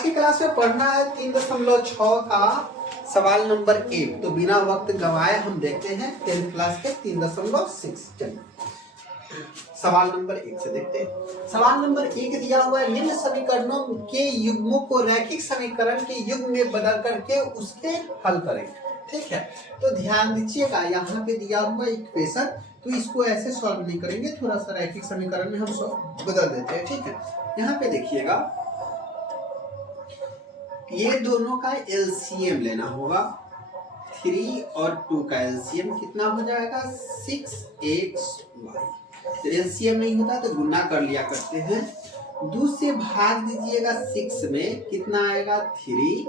आज की क्लास में पढ़ना है 3.6 का सवाल नंबर 1। तो बिना वक्त गवाए हम देखते हैं 10th क्लास के 3.6। चलिए सवाल नंबर 1 से देखते हैं। सवाल नंबर 1 दिया हुआ है, निम्न समीकरणों के युग्मों को रैखिक समीकरण के युग्म में बदल करके उसके हल करें। ठीक है, तो ध्यान दीजिएगा, यहाँ पे दिया हुआ इक्वेशन, तो इसको ऐसे सॉल्व नहीं करेंगे, थोड़ा सा रैखिक समीकरण में हम बदल देते हैं। ठीक है, यहाँ पे देखिएगा, ये दोनों का एलसीएम लेना होगा। 3 और 2 का एलसीएम कितना हो जाएगा? 6xy। तो एलसीएम नहीं होता तो गुना कर लिया करते हैं। 2 से भाग दीजिएगा 6 में, कितना आएगा? 3,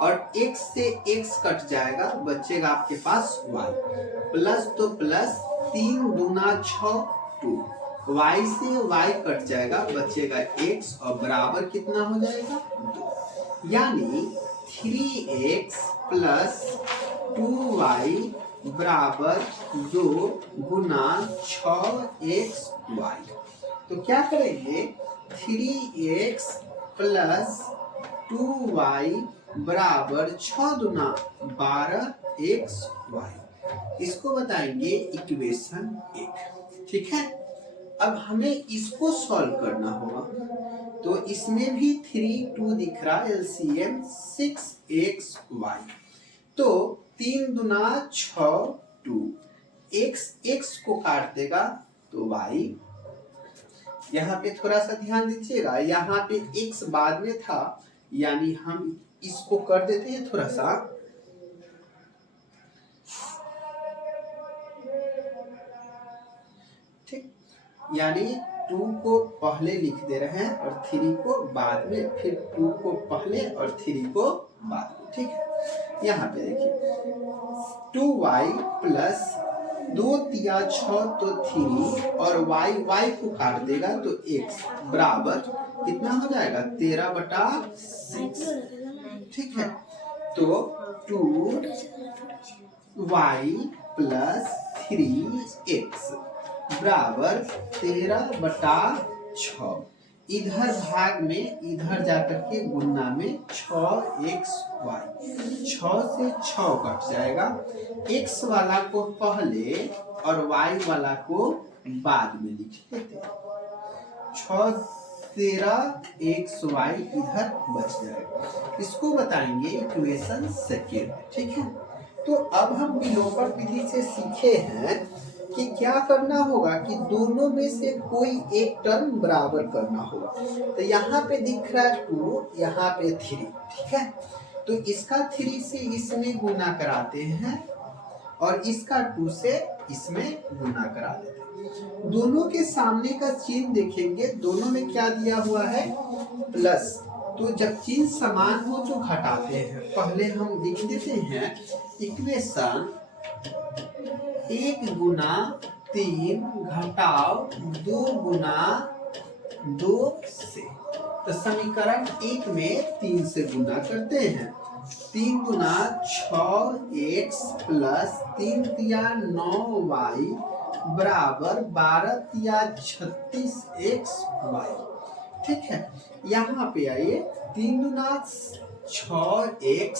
और x से x कट जाएगा, बचेगा आपके पास y। प्लस तो प्लस, 3 दूना 6, 2, y से y कट जाएगा, बचेगा x, और बराबर कितना हो जाएगा? 2। यानी 3x प्लस 2y बराबर 2 गुना 6xy। तो क्या करेंगे? 3x प्लस 2y बराबर 6 दूना 12xy। इसको बताएंगे इक्वेशन 1। ठीक है, अब हमें इसको सॉल्व करना होगा। तो इसमें भी 3, 2 दिख रहा है, एलसीएम 6xy। तो 3 दूना 6, 2, x को काट देगा तो y। यहाँ पे थोड़ा सा ध्यान दीजिएगा, यहाँ पे x बाद में था, यानी हम इसको कर देते हैं थोड़ा सा। ठीक, यानी 2 को पहले लिख दे रहे हैं और 3 को बाद में, फिर 2 को पहले और 3 को बाद में। ठीक है, यहाँ पे देखिए 2y प्लस 2 तिया 6 तो 3, और y को काट देगा तो x बराबर कितना हो जाएगा? 13/6। ठीक है, तो 2y प्लस 3x बराबर 13/6। इधर भाग में इधर जाकर के गुणा में 6xy, 6 से 6 कट जाएगा। x वाला को पहले और y वाला को बाद में लिख देते हैं। 6 13xy इधर बच जाएगा। इसको बताएंगे इक्वेशन 2। ठीक है, तो अब हम विलोपक विधि से सीखे हैं कि क्या करना होगा कि दोनों में से कोई एक टर्म बराबर करना होगा। तो यहाँ पे दिख रहा है 2, यहाँ पे 3। ठीक है, तो इसका 3 से इसमें गुना कराते हैं और इसका 2 से इसमें गुना करा देते हैं। दोनों के सामने का चिन्ह देखेंगे, दोनों में क्या दिया हुआ है? प्लस। तो जब चिन्ह समान हो तो घटाते हैं। पहले हम लिख देते हैं इक्वेशन 1 गुना 3 घटाओ 2 गुना 2 से। तो समीकरण 1 में 3 से गुना करते हैं। 3 गुना 6x प्लस 3 तिया 9y बराबर 12 तिया 36xy। ठीक है, यहाँ पे आइए, 3 दूना 6x,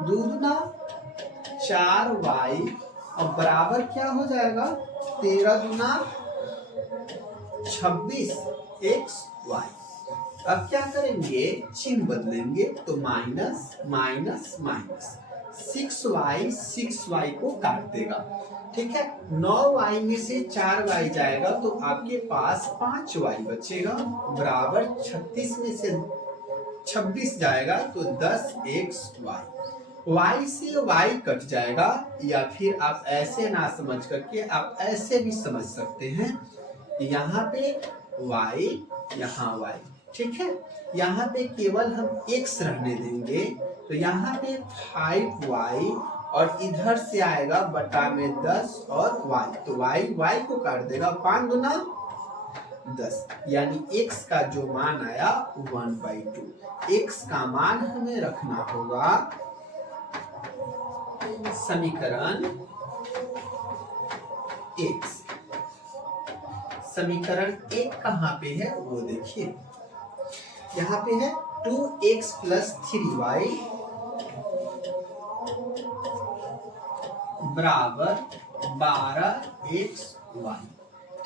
2 दूना 4y, और बराबर क्या हो जाएगा? 13 दूना 26xy। अब क्या करेंगे? चिन्ह बदलेंगे, तो माइनस माइनस माइनस, 6y को काट देगा। ठीक है, 9y में से 4y जाएगा तो आपके पास 5y बचेगा, बराबर 36 में से 26 जाएगा तो 10xy। y से y कट जाएगा, या फिर आप ऐसे ना समझ करके आप ऐसे भी समझ सकते हैं। यहाँ पे y, यहाँ y। ठीक है, यहाँ पे केवल हम x रहने देंगे, तो यहाँ पे 5y, और इधर से आएगा बटा में 10 और y, तो y को काट देगा, 5 दूना 10, यानी x का जो मान आया 1/2। x का मान हमें रखना होगा समीकरण 1 से। समीकरण 1 कहाँ पे है वो देखिए, यहाँ पे है 2x प्लस 3y बराबर 12xy।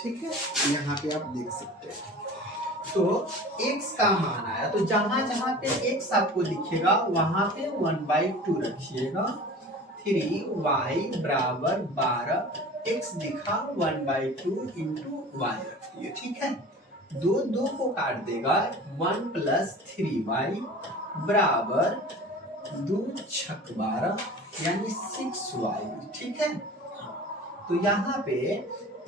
ठीक है, यहाँ पे आप देख सकते हैं। तो x का मान आया, तो जहां जहां पे x आपको दिखेगा वहां पे 1/2 रखिएगा। 3y बराबर 12, x दिखा 1/2 इंटू वाई रखिए। ठीक है, दो दो को काट देगा, 1 प्लस 3y बराबर 2 छक 12 यानी 6y। ठीक है, तो यहाँ पे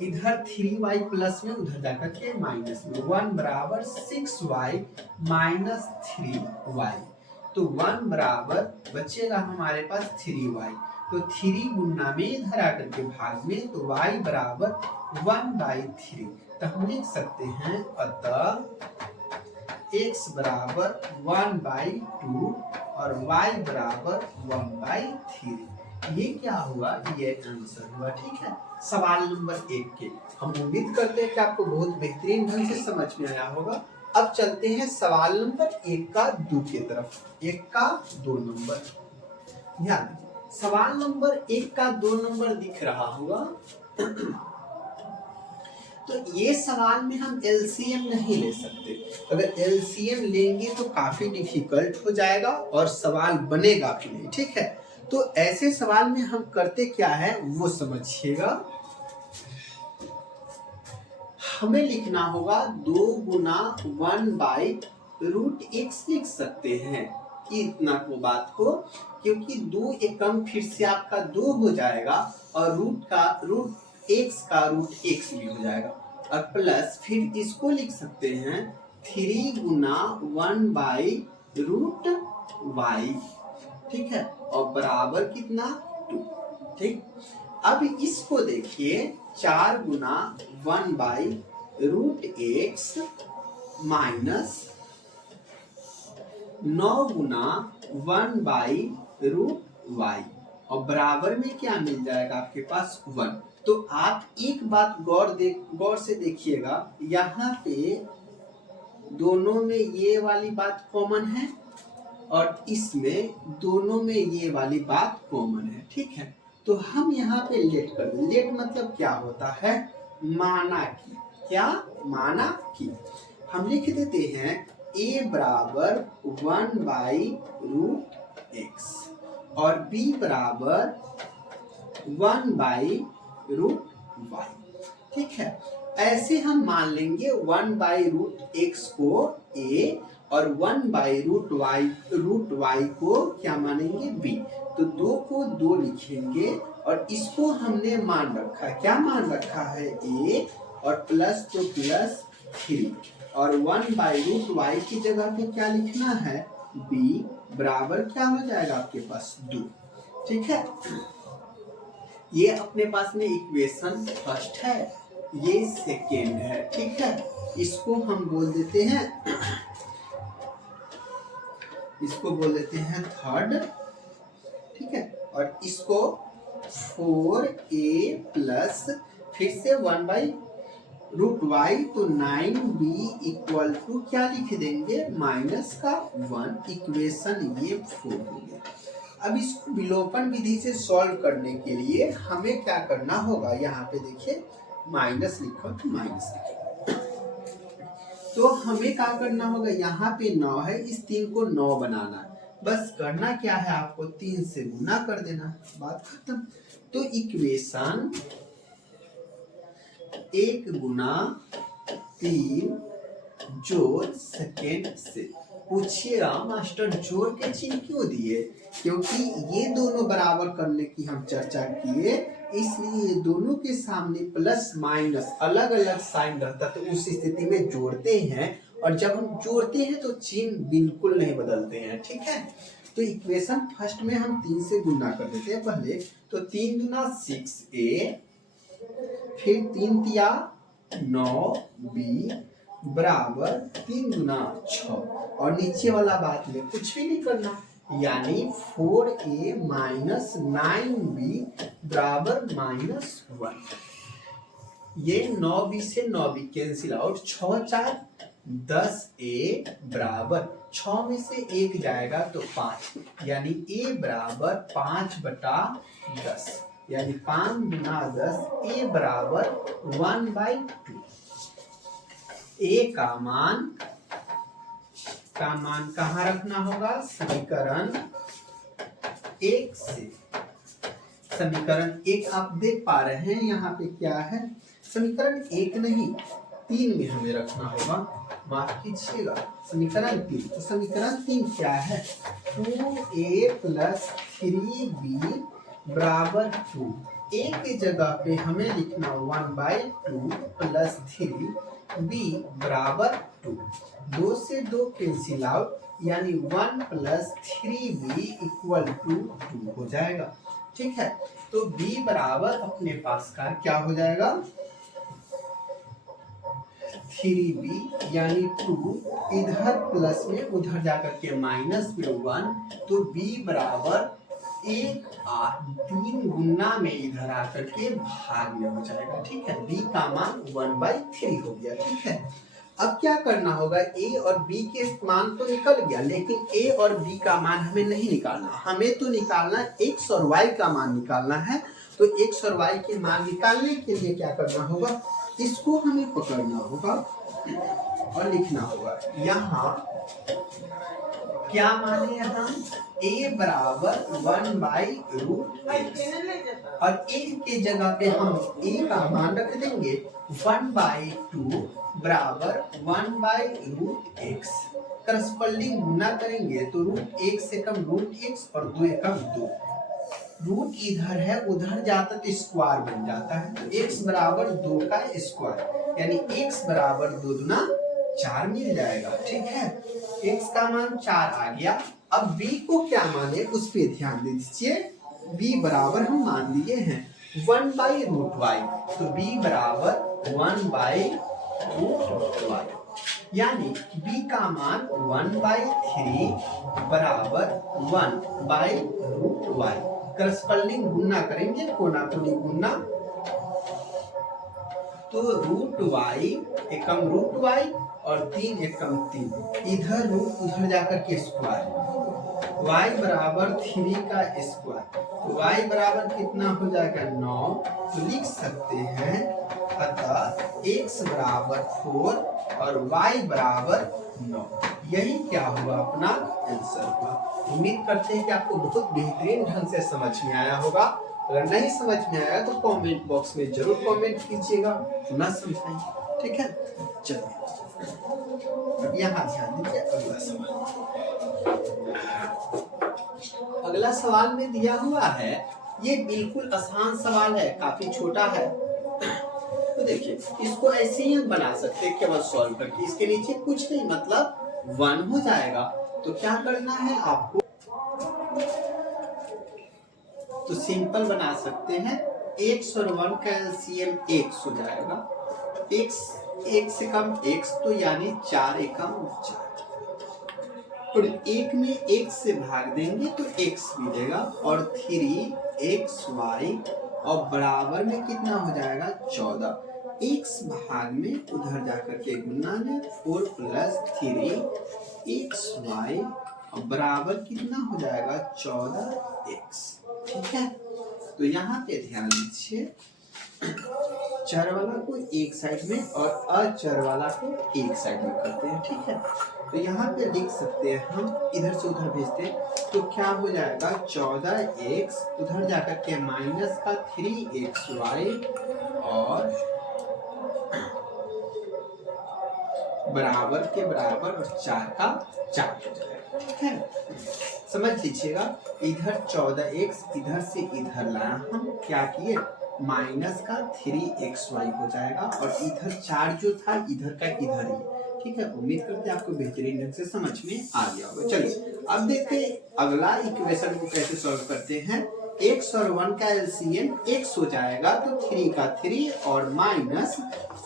इधर 3y प्लस में उधर जाकर के माइनस में, 1 बराबर 6y माइनस 3y, तो 1 बराबर बचेगा हमारे पास 3y, तो 3 गुना में इधर आकर के भाग में, तो y बराबर 1/3। तो हम लिख सकते हैं अतः x बराबर 1/2 और y बराबर 1/3। ये क्या हुआ, ये आंसर हुआ। ठीक है, सवाल नंबर 1 के हम उम्मीद करते हैं कि आपको बहुत बेहतरीन ढंग से समझ में आया होगा। अब चलते हैं सवाल नंबर 1 का 2 की तरफ। 1 का 2 नंबर, ध्यान दीजिए, सवाल नंबर 1 का 2 नंबर दिख रहा होगा। तो ये सवाल में हम एलसीएम नहीं ले सकते, अगर एलसीएम लेंगे तो काफी डिफिकल्ट हो जाएगा और सवाल बनेगा भी नहीं। ठीक है, तो ऐसे सवाल में हम करते क्या है वो समझिएगा। हमें लिखना होगा 2 गुना 1/√x लिख सकते हैं इतना को बात को, क्योंकि 2 एकम फिर से आपका 2 हो जाएगा और रूट x का रूट x भी हो जाएगा, और प्लस फिर इसको लिख सकते हैं 3 गुना 1/√y। ठीक है, और बराबर कितना 2। ठीक, अब इसको देखिए 4 गुना 1/√x माइनस 9 गुना 1/√y, और बराबर में क्या मिल जाएगा आपके पास 1। तो आप एक बात गौर से देखिएगा, यहाँ पे दोनों में ये वाली बात कॉमन है और इसमें दोनों में ये वाली बात कॉमन है। ठीक है, तो हम यहाँ पे लेट कर दें। लेट मतलब क्या होता है, माना कि, क्या माना कि। हम लिख देते हैं a बराबर 1/√x और b बराबर 1/√y। ठीक है, ऐसे हम मान लेंगे 1/√x को a और 1/√y को क्या मानेंगे b। तो 2 को 2 लिखेंगे और इसको हमने मान रखा है, क्या मान रखा है a, और प्लस तो प्लस 3, और 1/√y की जगह पे क्या लिखना है b बराबर क्या हो जाएगा आपके पास 2। ठीक है, ये अपने पास में इक्वेशन फर्स्ट है, ये सेकेंड है। ठीक है, इसको हम बोल देते हैं, इसको बोल देते हैं थर्ड। ठीक है, और इसको 4a प्लस फिर से 1/√y, तो 9b इक्वल टू क्या लिख देंगे माइनस का 1। इक्वेशन ये 4 हो गया। अब इसको विलोपन विधि से सॉल्व करने के लिए हमें क्या करना होगा, यहाँ पे देखिए माइनस लिखो तो माइनस लिखो, तो हमें क्या करना होगा, यहाँ पे 9 है, इस 3 को 9 बनाना है। बस करना क्या है, आपको 3 से गुना कर देना, बात खत्म। तो इक्वेशन 1 गुना 3 जोड़ सेकेंड से। पूछिएगा मास्टर जोड़ के चिन्ह क्यों दिए, क्योंकि ये दोनों बराबर करने की हम चर्चा किए, इसलिए दोनों के सामने प्लस माइनस अलग अलग साइन रहता, तो उस स्थिति में जोड़ते हैं, और जब हम जोड़ते हैं तो चिन्ह बिल्कुल नहीं बदलते हैं। ठीक है, तो इक्वेशन फर्स्ट में हम 3 से गुना कर देते हैं पहले, तो 3 गुना 6a, फिर 3 तिया 9b बराबर 3 गुना 6, और नीचे वाला बात में कुछ भी नहीं करना, यानी 4a माइनस 9b बराबर -1। ये 9b से 9b कैंसिल आउट, 6 4 10a बराबर 6 में से 1 जाएगा तो 5, यानी a बराबर 5/10, यानी 5 गुना 10, a बराबर 1/2। a का मान कहाँ रखना होगा? समीकरण 1 से। समीकरण 1 आप देख पा रहे हैं यहाँ पे क्या है? समीकरण 1 नहीं 3 में हमें रखना होगा, माफ कीजिएगा, समीकरण 3। तो समीकरण 3 क्या है? 2a + 3b बराबर 2। a की जगह पे हमें लिखना 1/2 + 3b बराबर 2। 2 से 2 कैंसिल आउट, यानी 1 + 3b = 2 हो जाएगा। ठीक है, तो b बराबर अपने पास का क्या हो जाएगा? 3b यानी 2, इधर प्लस में उधर जाकर के माइनस में 1, तो b बराबर 3 गुना में इधर आकर के भाग में हो जाएगा। ठीक है, b का मान 1/3 हो गया। ठीक है, अब क्या करना होगा? a और b के मान तो निकल गया, लेकिन a और b का मान हमें नहीं निकालना, हमें तो निकालना x और y का मान निकालना है। तो x और y के मान निकालने के लिए क्या करना होगा? इसको हमें पकड़ना होगा और लिखना होगा। यहाँ क्या माने? यहाँ a बराबर 1/√x, और a के जगह पे हम a का मान रख देंगे 1/2 बराबर 1/√x। करस्पॉन्डिंग गुना करेंगे तो √1 से कम √x और 2 एकम 2। रूट इधर है, उधर जाता तो स्क्वायर बन जाता है। तो x बराबर 2 का स्क्वायर, यानी x बराबर 2 दूना 4 मिल जाएगा। ठीक है, x का मान 4 आ गया। अब b को क्या माने उस पे ध्यान दे दीजिए। b बराबर हम मान लिए हैं 1/√y, तो b बराबर 1/√y, यानी b का मान 1/3 बराबर 1/√y। करस्पॉन्डिंग गुना करेंगे, कोना कोनी गुना, तो √y एकम √y और 3 एकम 3, इधर रूट उधर जाकर के स्क्वायर, y बराबर 3 का स्क्वायर, तो y बराबर कितना हो जाएगा? 9। तो लिख सकते हैं अतः x बराबर 4 और y बराबर 9। यही क्या हुआ? अपना आंसर हुआ। उम्मीद करते हैं कि आपको बहुत बेहतरीन ढंग से समझ में आया होगा। अगर नहीं समझ में आया तो कमेंट बॉक्स में जरूर कमेंट कीजिएगा, ना समझाएंगे। ठीक है, चलिए अब यहाँ ध्यान दीजिए। अगला सवाल, अगला सवाल में दिया हुआ है, ये बिल्कुल आसान सवाल है, काफी छोटा है। तो देखिए, इसको ऐसे ही हम बना सकते हैं केवल सॉल्व करके। इसके नीचे कुछ नहीं, मतलब 1 हो जाएगा। तो क्या करना है आपको? तो सिंपल बना सकते हैं, x और 1 का एलसीएम x हो जाएगा। x से कम x, तो यानी 4 एकम 4, और 1 में x से भाग देंगे तो x मिलेगा, और 3xy और बराबर में कितना हो जाएगा? 14। x भाग में उधर जाकर के गुना में 4 + 3xy और बराबर कितना हो जाएगा? 14x। ठीक है, तो यहाँ पे ध्यान दीजिए, चर वाला को एक साइड में और अचर वाला को एक साइड में करते हैं। ठीक है, तो यहाँ पे लिख सकते हैं हम, इधर से उधर भेजते हैं तो क्या हो जाएगा? 14x, उधर जाकर के माइनस का 3xy और बराबर के बराबर और 4 का 4 हो जाएगा। ठीक है, समझ लीजिएगा। इधर 14x, इधर से इधर लाया हम, क्या किए? माइनस का 3xy हो जाएगा, और इधर 4 जो था इधर का इधर ही। ठीक है, उम्मीद करते हैं आपको बेहतरीन ढंग से समझ में आ गया होगा। चलिए अब देखते हैं अगला इक्वेशन को कैसे सॉल्व करते हैं। x और 1 का एलसीएम x हो जाएगा, तो 3 का 3 और माइनस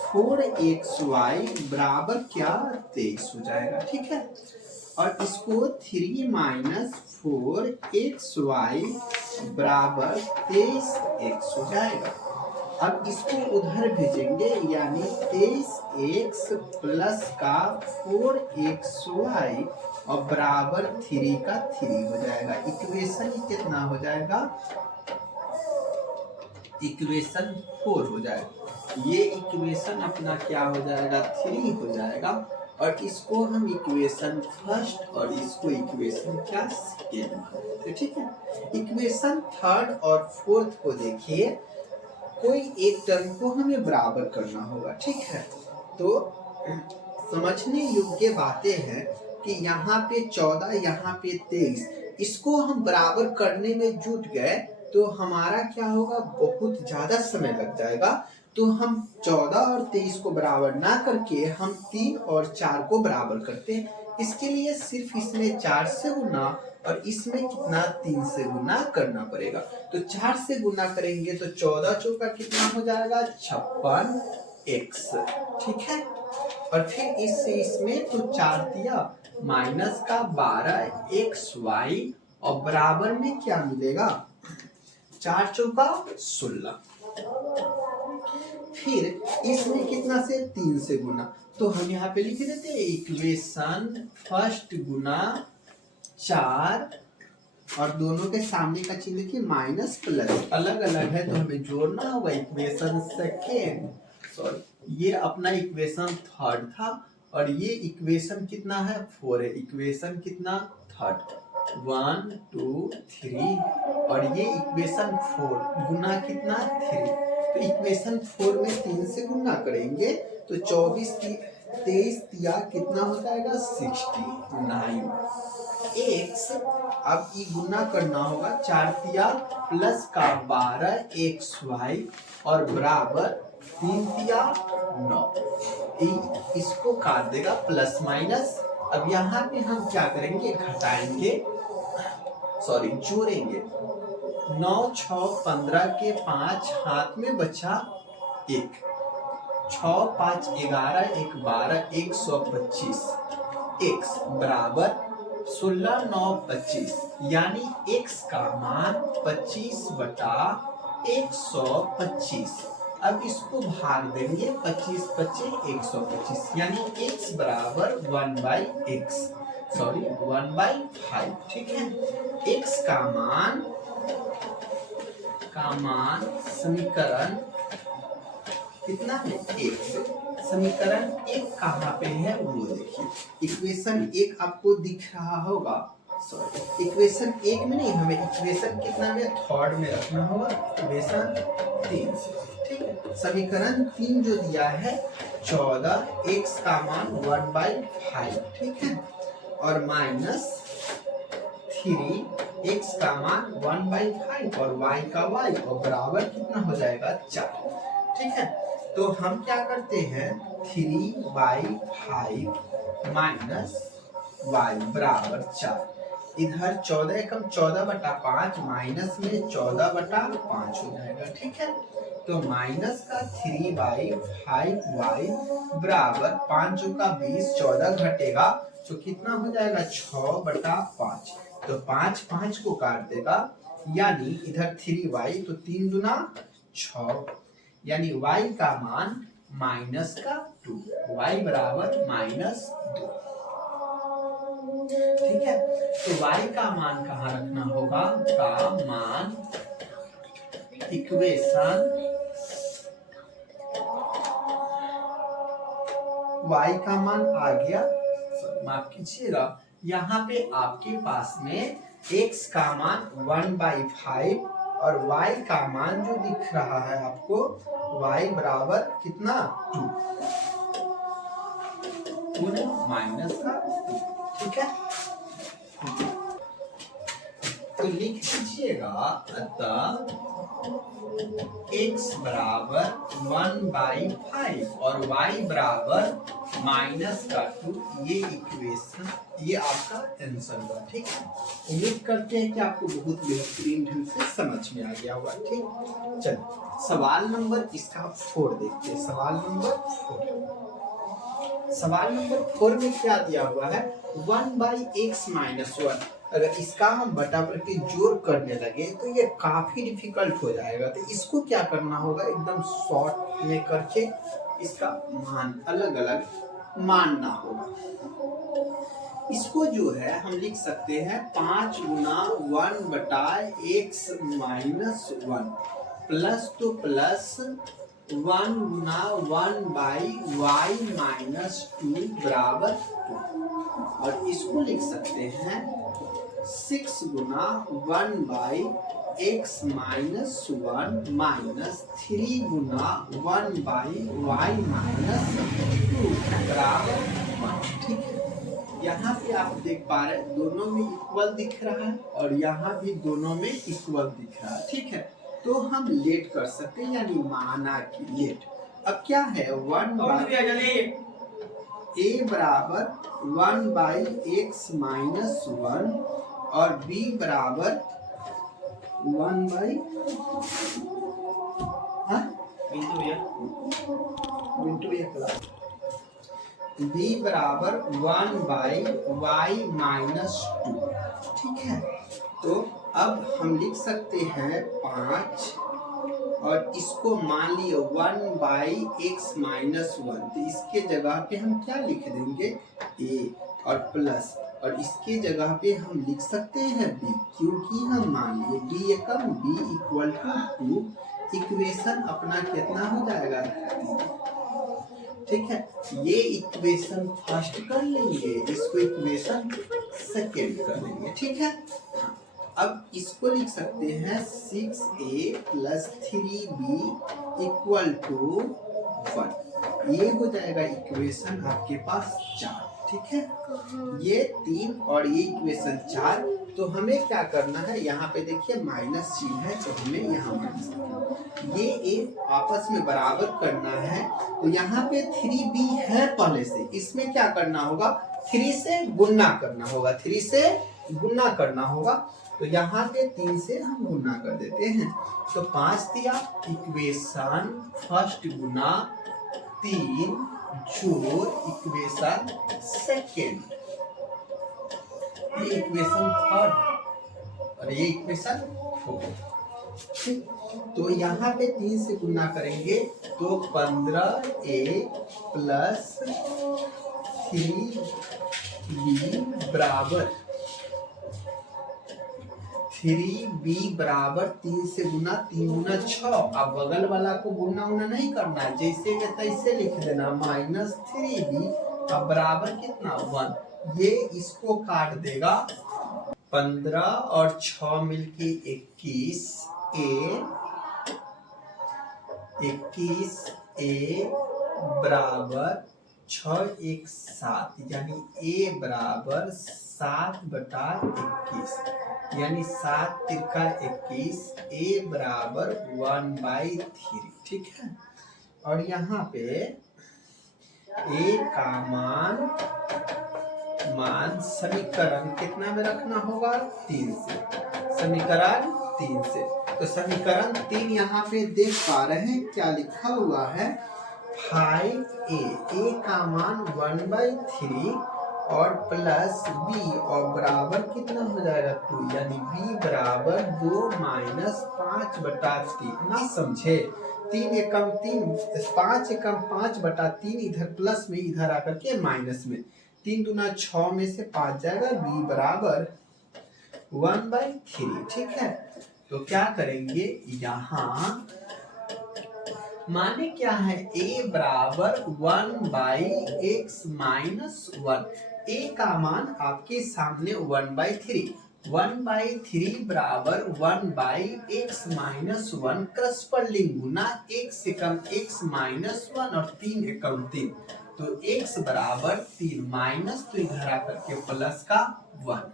4xy बराबर क्या? 23 हो जाएगा। ठीक है, और इसको 3 - 4xy बराबर 23x हो जाएगा। अब इसको उधर भेजेंगे, यानी 23x प्लस का 4xy और बराबर 3 का 3 हो जाएगा। इक्वेशन कितना हो जाएगा? इक्वेशन 4 हो जाएगा। ये इक्वेशन अपना क्या हो जाएगा? 3 हो जाएगा। और इसको हम इक्वेशन फर्स्ट और इसको इक्वेशन क्या सेकेंड, तो ठीक है। इक्वेशन थर्ड और फोर्थ को देखिए, कोई एक टर्म को हमें बराबर करना होगा, ठीक है। तो समझने योग्य बातें हैं कि यहाँ पे 14, यहाँ पे 23, इसको हम बराबर करने में जुट गए तो हमारा क्या होगा? बहुत ज्यादा समय लग जाएगा। तो हम 14 और 23 को बराबर ना करके हम 3 और 4 को बराबर करते हैं। इसके लिए सिर्फ इसमें 4 से गुना और इसमें कितना? 3 से गुना करना पड़ेगा। तो 4 से गुना करेंगे तो 14 चौका कितना हो जाएगा? 56x, ठीक है। और फिर इससे इसमें तो 4 दिया माइनस का 12xy और बराबर में क्या मिलेगा? 4 चौका 16। फिर इसमें कितना से? 3 से गुना, तो हम यहाँ पे लिख देते हैं इक्वेशन फर्स्ट गुना 4 और दोनों के सामने का चिन्ह देखिए माइनस प्लस, अलग अलग है तो हमें जोड़ना होगा। इक्वेशन सेकेंड, सॉरी ये अपना इक्वेशन थर्ड था और ये इक्वेशन कितना है? 4 है। इक्वेशन कितना? थर्ड, 1 2 3 और ये इक्वेशन 4 गुना कितना? 3। तो इक्वेशन 4 में 3 से गुना करेंगे तो 24 23 दिया कितना हो जाएगा? 69 x। अब ये गुना करना होगा, 4 दिया प्लस का 12xy और बराबर 3 दिया 9। इसको काट देगा प्लस माइनस। अब यहाँ पे हम क्या करेंगे? घटाएंगे, सॉरी जोड़ेंगे। 9 6 15 के 5 हाथ में बचा 1, 6 5 11 1 12 125 x बराबर 16 9 25, यानी x का मान 25 बटा 125। अब इसको भाग देंगे 25 25 125, यानी x बराबर 1/x, सॉरी 1/5, ठीक है। x का मान समीकरण कितना है? 1। समीकरण 1 कहाँ पे है वो देखिए। इक्वेशन 1 आपको दिख रहा होगा, सॉरी इक्वेशन 1 में नहीं, हमें इक्वेशन कितना में? थर्ड में रखना होगा, इक्वेशन 3 से, ठीक है। समीकरण 3 जो दिया है 14, x का मान 1/5, ठीक है, और माइनस 3 x का मान 1/5 और y का y और बराबर कितना हो जाएगा? 4, ठीक है। तो हम क्या करते हैं? 3/5 माइनस y बराबर 4। इधर 14 एकम 14/5 माइनस में 14/5 हो जाएगा, ठीक है। तो माइनस का 3/5y बराबर 5 का 20, 14 घटेगा तो कितना हो जाएगा? 6/5। तो 5 5 को काट देगा, यानी इधर 3y तो 3 दूना 6, यानी y का मान माइनस का 2, y बराबर -2, ठीक है। तो y का मान कहाँ रखना होगा? का मान इक्वेशन y का मान आ गया, माफ कीजिएगा, यहाँ पे आपके पास में x का मान 1/5 और y का मान जो दिख रहा है आपको, y बराबर कितना? 2 माइनस का 2, ठीक है। तो लिख दीजिएगा, अतः x बराबर 1/5 और y बराबर -2, ये इक्वेशन, ये आपका आंसर हुआ, ठीक है। उम्मीद करते हैं कि आपको बहुत बेहतरीन ढंग से समझ में आ गया होगा, ठीक। चलिए सवाल नंबर इसका 4 देखते हैं। सवाल नंबर 4 में क्या दिया हुआ है? 1/x - 1। अगर इसका हम बटा प्रति जोड़ करने लगे तो ये काफी डिफिकल्ट हो जाएगा। तो इसको क्या करना होगा, एकदम शॉर्ट में करके इसका मान अलग अलग मानना होगा। इसको जो है हम लिख सकते हैं 5 गुना 1/x-1 प्लस तो प्लस 1 गुना 1/y-2 बराबर 2, और इसको लिख सकते हैं 6 गुना 1/x-1 माइनस 3 गुना 1/y-2 बराबर 1। ठीक है, यहाँ पे आप देख पा रहे हैं दोनों में इक्वल दिख रहा है और यहाँ भी दोनों में इक्वल दिख रहा है। ठीक है, तो हम लेट कर सकते हैं, यानी माना कि लेट। अब क्या है 1 a बराबर 1/x-1 और b बराबर 1/, b बराबर 1/y-2। ठीक है, तो अब हम लिख सकते हैं 5 और इसको मान लिए 1/x-1, तो इसके जगह पे हम क्या लिख देंगे a, और प्लस, और इसके जगह पे हम लिख सकते हैं b, क्योंकि हम मान लिए b Ekam b equal to 2। Equation अपना कितना हो जाएगा 3। ठीक है, ये इक्वेशन फर्स्ट कर लेंगे, इसको इक्वेशन सेकेंड कर लेंगे। ठीक है, अब इसको लिख सकते हैं 6a plus 3b equal to 1। ये हो जाएगा इक्वेशन आपके पास 4। ठीक है, ये 3 और ये इक्वेशन 4। तो हमें क्या करना है, यहाँ पे देखिए माइनस चिन्ह है, तो हमें यहाँ माइनस ये एक आपस में बराबर करना है। तो यहाँ पे 3b है पहले से, इसमें क्या करना होगा 3 से गुणा करना होगा, 3 से गुणा करना होगा। तो यहाँ पे 3 से हम गुणा कर देते हैं, तो 5 दिया, इक्वेशन फर्स्ट गुना 3 जोड़ इक्वेशन सेकेंड, ये इक्वेशन थर्ड और ये इक्वेशन फोर्थ। तो यहाँ पे 3 से गुणा करेंगे तो 15a प्लस 3b बराबर 3 से गुना 3 गुना 6। अब बगल वाला को गुना उना नहीं करना है, जैसे के तैसे लिख देना माइनस 3b, अब बराबर कितना 1। ये इसको काट देगा, 15 और 6 मिलके 21a बराबर 6 1 7, यानी a बराबर 7/21, यानी 7 तिरका 21, a बराबर 1/3। ठीक है, और यहाँ पे a का मान समीकरण कितना में रखना होगा 3 से, समीकरण 3 से। तो समीकरण 3 यहाँ पे देख पा रहे हैं क्या लिखा हुआ है 5a का मान 1/3 और प्लस b और बराबर कितना हो जाएगा 2, यानी b बराबर 2 माइनस 5/3। ना समझे, 3 एकम 3, 5 एकम 5/3, इधर प्लस में इधर आकर के माइनस में, 3 दूना 6 में से 5 जाएगा, b बराबर 1/3। ठीक है, तो क्या करेंगे यहाँ माने क्या है a बराबर 1/x-1, a का मान आपके सामने 1/3, 1/3 बराबर 1/x-1 क्रॉसपॉलिंग गुना x एकम x-1 और 3 एकम 3, तो x बराबर 3 माइनस, तो इधर आकर के प्लस का 1,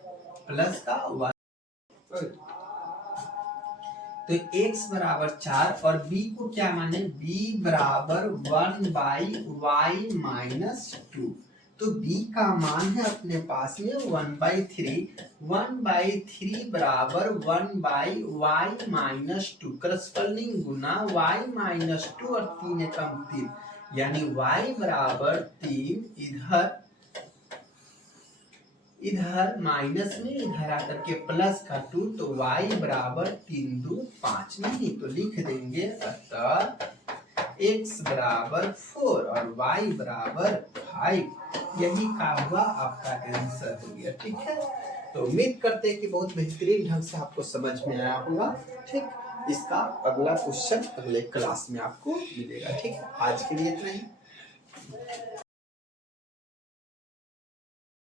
तो x बराबर 4 और b को क्या माने b बराबर 1/y-2। तो b का मान है अपने पास में 1/3, 1/3 बराबर 1/y-2 क्रॉसपॉलिंग गुना y-2 और 3 एकम 3, यानी y बराबर 3, इधर इधर माइनस में इधर आकर के प्लस का 2, तो y बराबर 3 2 5, नहीं तो लिख देंगे अतः x बराबर 4 और y बराबर 5। यही का हुआ आपका आंसर हो गया। ठीक है, तो उम्मीद करते हैं कि बहुत बेहतरीन ढंग से आपको समझ में आया होगा। ठीक, इसका अगला क्वेश्चन अगले क्लास में आपको मिलेगा। ठीक है, आज के लिए इतना ही।